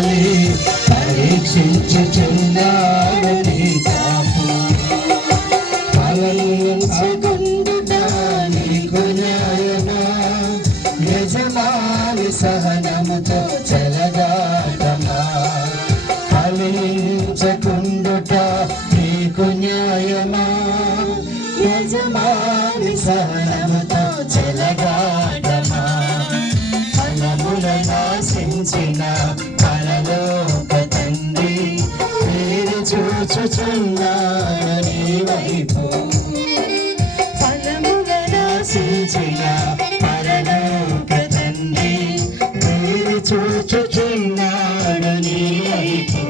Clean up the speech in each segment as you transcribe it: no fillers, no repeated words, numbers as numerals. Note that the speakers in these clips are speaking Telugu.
అది పరీక్షించుచున్నాడని పాపు ఫలించుకుండుట నీకు న్యాయమా యజమాని సహనముతో చెలగాటమా ఫలించుకుండుట నీకు న్యాయమా యజమాని సహనముతో చెలగాటమా ఫలములను ఆశించిన పరలోక తండ్రి మీరు చూచుచున్నాడు నీ వైపు ఫలములను ఆశించిన పరలోక తండ్రి మీరు చూచుచున్నాడు నీ వైపు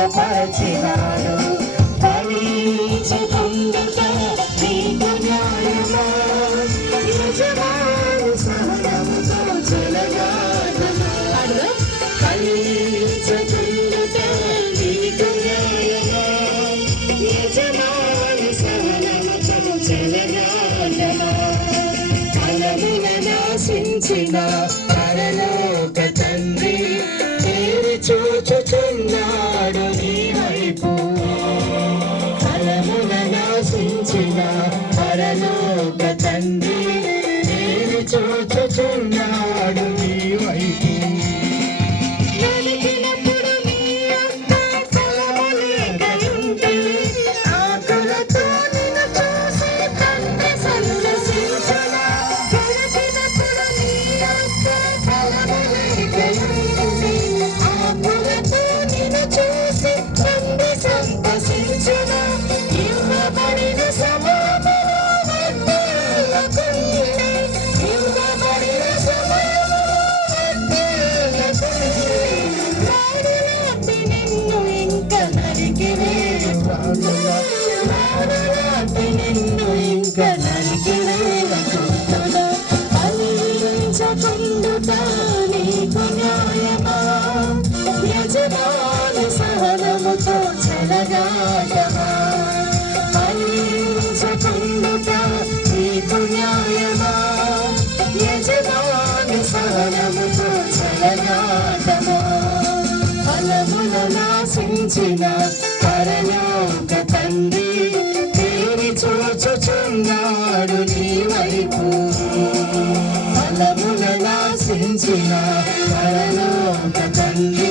ప్రత్యేకపరచినాడు ఫలించుకుండుట నీకు న్యాయమా యజమాని సహనముతో చెలగాటమా ఫలించుకుండుట నీకు న్యాయమా యజమాని సహనముతో చెలగాటమా ఫలములను ఆశించిన పరలోక తండ్రి చూచుచున్నాడు నీ వైపు ఫలములను ఆశించిన పరలోక తండ్రి చూచుచున్నాడు నీ వైపు ఫలించుకుండుట నీకు న్యాయమా యజమాని సహనముతో చెలగాటమా ఫలించుకుండుట నీకు న్యాయమా యజమాని సహనముతో చెలగాటమా ఫలములను ఆశించిన పరలోక తండ్రి తేరి చూచుచున్నాడు నీ వైపు ఫలములను ఆశించిన పరలోక తండ్రి